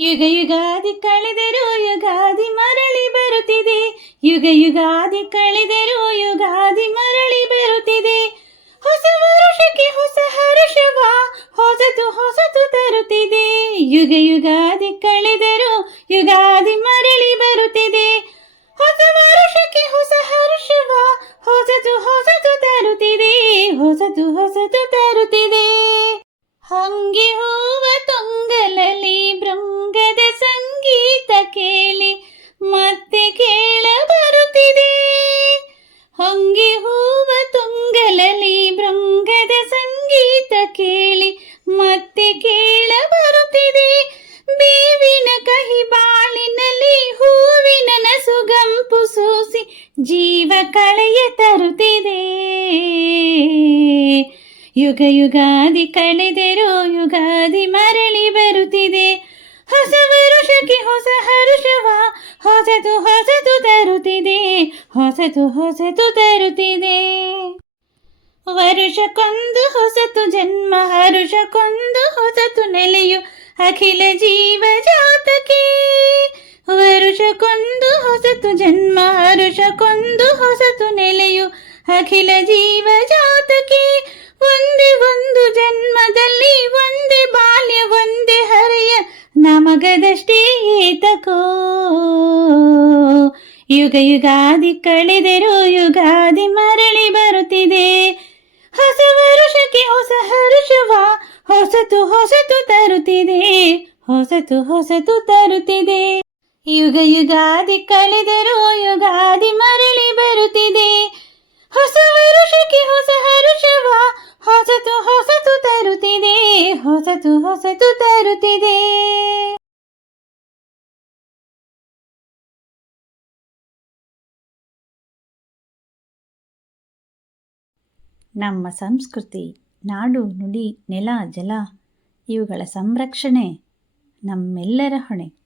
ಯುಗ ಯುಗಾದಿ ಕಳೆದರೂ ಯುಗಾದಿ ಮರಳಿ ಬರುತ್ತಿದೆ. ಯುಗ ಯುಗಾದಿ ಕಳೆದರೂ ಯುಗಾದಿ ಮರಳಿ ಬರುತ್ತಿದೆ. ಹೊಸ ವರುಷಕ್ಕೆ ಹೊಸ ಹರುಷವ ಹೊಸತು ಹೊಸತು ತರುತ್ತಿದೆ. ಯುಗ ಯುಗಾದಿ ಕಳೆದರೂ ಯುಗಾದಿ ಮರಳಿ ಬರುತ್ತಿದೆ. ಹೊಸ ವರುಷಕ್ಕೆ ಹೊಸ ಹರುಷವ ಹೊಸತು ಹೊಸತು ತರುತ್ತಿದೆ. ಹೊಸತು ಹೊಸತು ತರುತ್ತಿದೆ. ಹಂಗೆ ಹೂವ ತೊಂಗಲಲ್ಲಿ ಭೃಂಗದ ಸಂಗೀತ ಕೇಳಿ ಮತ್ತೆ ಕೇಳ ಬರುತ್ತಿದೆ. ಹಂಗೆ ಹೂವ ತೊಂಗಲಲ್ಲಿ ಭೃಂಗದ ಸಂಗೀತ ಕೇಳಿ ಮತ್ತೆ ಕೇಳ ಬರುತ್ತಿದೆ. ಬೇವಿನ ಕಹಿ ಬಾಳಿನಲ್ಲಿ ಹೂವಿನ ನಸುಗಂಪು ಸೂಸಿ ಜೀವ ಕಳೆಯ ತರುತ್ತಿದೆ. ಯುಗ ಯುಗಾದಿ ಕಳೆದರೂ ಯುಗಾದಿ ಮರಳಿ ಬರುತ್ತಿದೆ. ಹೊಸ ವರುಷಕ್ಕೆ ಹೊಸ ಹರುಷವ ಹೊಸತು ಹೊಸತು ತರುತ್ತಿದೆ. ಹೊಸತು ಹೊಸತು ತರುತ್ತಿದೆ. ವರುಷಕ್ಕೊಂದು ಹೊಸತು ಜನ್ಮ, ಹರುಷಕ್ಕೊಂದು ಹೊಸತು ನೆಲೆಯು ಅಖಿಲ ಜೀವ ಜಾತಕ್ಕೆ. ವರುಷಕ್ಕೊಂದು ಹೊಸತು ಜನ್ಮ, ಹರುಷಕ್ಕೊಂದು ಹೊಸತು ನೆಲೆಯು ಅಖಿಲ ಜೀವ ಜಾತಕ್ಕೆ. ಒಂದೇ ಒಂದು ಜನ್ಮದಲ್ಲಿ ಒಂದೇ ಬಾಲ್ಯ ಒಂದೇ ಹರೆಯ ನಮಗದಷ್ಟೇ ಏತಕೋ. ಯುಗ ಯುಗಾದಿ ಕಳೆದರೂ ಯುಗಾದಿ ಮರಳಿ ಬರುತ್ತಿದೆ. ಹೊಸ ವರುಷಕ್ಕೆ ಹೊಸ ಹರುಷವ ಹೊಸತು ಹೊಸತು ತರುತ್ತಿದೆ. ಹೊಸತು ಹೊಸತು ತರುತ್ತಿದೆ. ಯುಗ ಯುಗಾದಿ ಕಳೆದರೂ ಯುಗಾದಿ ಮರಳಿ ಬರುತ್ತಿದೆ. ಹೊಸ ವರುಷಕ್ಕೆ ಹೊಸ ಹರುಷವ ಹೊಸತು ಹೊಸತು ತರುತ್ತಿದೆ. ಹೊಸತು ಹೊಸತು ತರುತ್ತಿದೆ. ನಮ್ಮ ಸಂಸ್ಕೃತಿ, ನಾಡು ನುಡಿ, ನೆಲ ಜಲ ಇವುಗಳ ಸಂರಕ್ಷಣೆ ನಮ್ಮೆಲ್ಲರ ಹೊಣೆ.